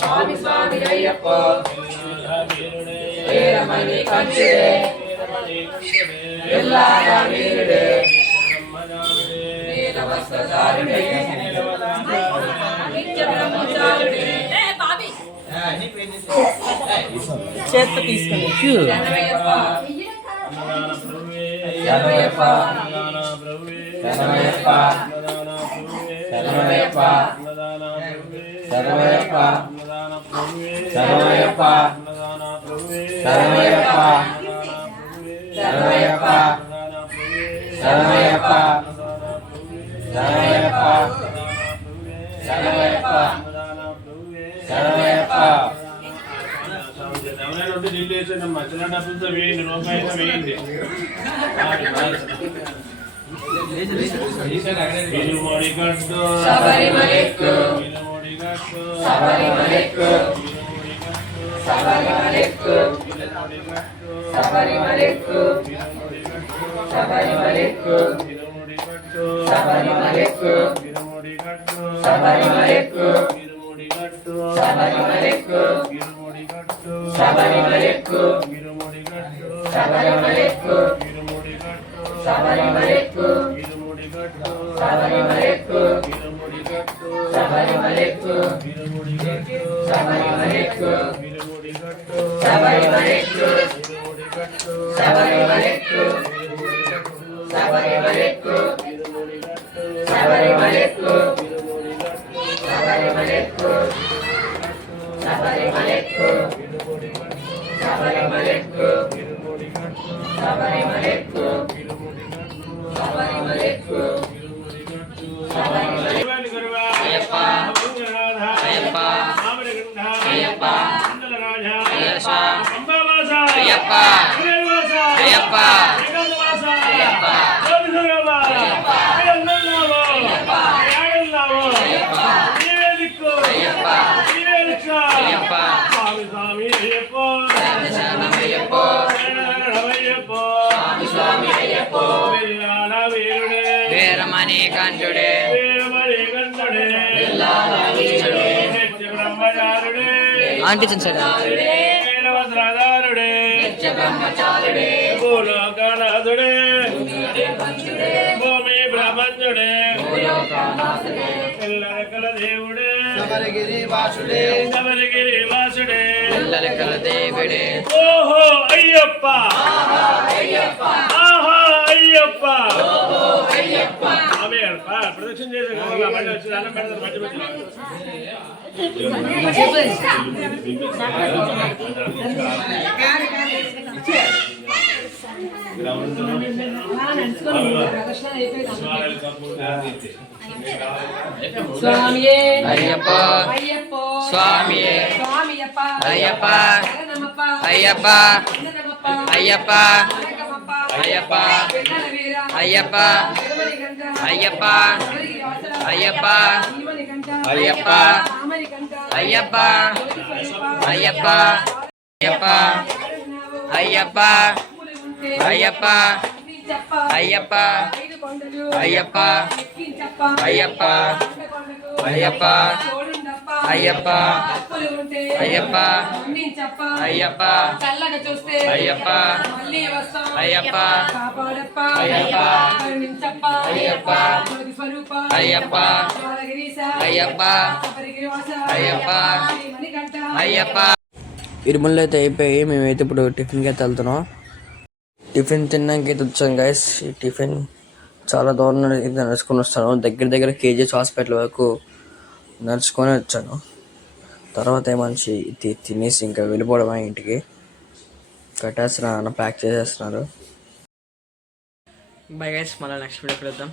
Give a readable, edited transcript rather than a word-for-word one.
స్వామి స్వామి అయ్యప్ప వీరమణి కంచుడే ఎల్లార వీరుడే నీలవస్త్రధారుడే నిత్య బ్రహ్మచారుడే చేత తీసుకుని శరణమయ్యప్ప శరణమయ్యప్ప శరణమయ్యప్ప శరణమయ్యప్ప శరణమయ్యప్ప శరణమయ్యప్ప శరణమయ్యప్ప శరణమయ్యప్ప శరణమయ్యప్ప శరణమయ్యప్ప శరణమయ్యప్ప శరణమయ్యప్ప చిన్న డబ్బులతో వేయండి రూపాయలు వేయండి ఇరుమొడిగట్టు శబరిమలెక్కు ఇరుమొడిగట్టు శబరిమలెక్కు శబరిమలెక్కు శబరిమలెక్కు శబరిమలెక్కు ఇరుమొడిగట్టు శబరిమలెక్కు ఇరుమొడిగట్టు శబరిమలెక్కు ఇరుమొడిగట్టు శబరిమలెక్కు ఇరుమొడిగట్టు శబరిమలెక్కు ఇరుమొడిగట్టు శబరిమలెక్కు ఇరుమొడిగట్టు శబరిమలెక్కు ఇరుమొడిగట్టు శబరిమలెక్కు ఇరుమొడిగట్టు శబరిమలెక్కు ఇరుమొడిగట్టు శబరిమలెక్కు ఇరుమొడిగట్టు శబరిమలెక్కు ఇరుమొడిగట్టు శబరిమలెక్కు శబరిమలెక్కు ఇరుమొడిగట్టు శబరిమలెక్కు శబరిమలెక్కు శబరిమలెక్కు శబరిమలెక్కు శబరిమలెక్కు శబరిమలెక్కు అయ్యప్ప అయ్యప్ప అయ్యప్ప అయ్యప్ప అయ్యప్ప వీరమణి కంఠుడే భూలోకనాథుడే భూమి బ్రహ్మణ్యుడే పిల్లరకల దేవుడే శబరిగిరి వాసుడే శబరిగిరి వాసుడే పిల్లలకల దేవుడే ఓహో అయ్యప్ప ఆహా అయ్యప్ప ఆమె ప్రదక్షిణ చేసే బండి వచ్చి అన్నం పెడతారు మధ్య మధ్యలో స్వామియే అయ్యప్ప అయ్యప్ప స్వామియే స్వామియప్ప అయ్యప్ప శరణమప్ప అయ్యప్ప వందనమప్ప అయ్యప్ప కనకమప్ప అయ్యప్ప వెన్నెల వీర అయ్యప్ప తిరుమలికంఠ అయ్యప్ప శబరిగిరి వాస అయ్యప్ప తిరుమలికంఠ అయ్యప్ప రామలికంఠ అయ్యప్ప అయ్యప్ప అయ్యప్ప అయ్యప్ప అయ్యప్ప అయ్యప్ప అయ్యప్ప అయ్యప్ప అయ్యప్ప అయ్యప్ప అయ్యప్ప అయ్యప్ప చల్లగా చూస్తే అయ్యప్ప మళ్ళీ వస్తాం అయ్యప్ప కాపాడప్ప అయ్యప్ప కరుణించప్ప అయ్యప్ప జ్యోతి స్వరూప అయ్యప్ప శబరిగిరీశ అయ్యప్ప శబరిగిరివాస అయ్యప్ప శ్రీమణికంఠ అయ్యప్ప ఇరుములు అయితే అయిపోయి మేమైతే ఇప్పుడు టిఫిన్కి అయితే వెళ్తున్నాం. టిఫిన్ తిన్నాక అయితే వచ్చాం గైస్. ఈ టిఫిన్ చాలా దూరం అయితే నడుచుకొని వస్తాను. దగ్గర కేజీఎస్ హాస్పిటల్ వరకు నడుచుకొని వచ్చాను. తర్వాత ఏమనిషి తినేసి ఇంకా వెళ్ళిపోవడమే ఇంటికి. కట్టేస్తున్నారు, ప్యాక్ చేసేస్తున్నారు. బై గైస్, మళ్ళీ నెక్స్ట్ వీడియో కలుద్దాం.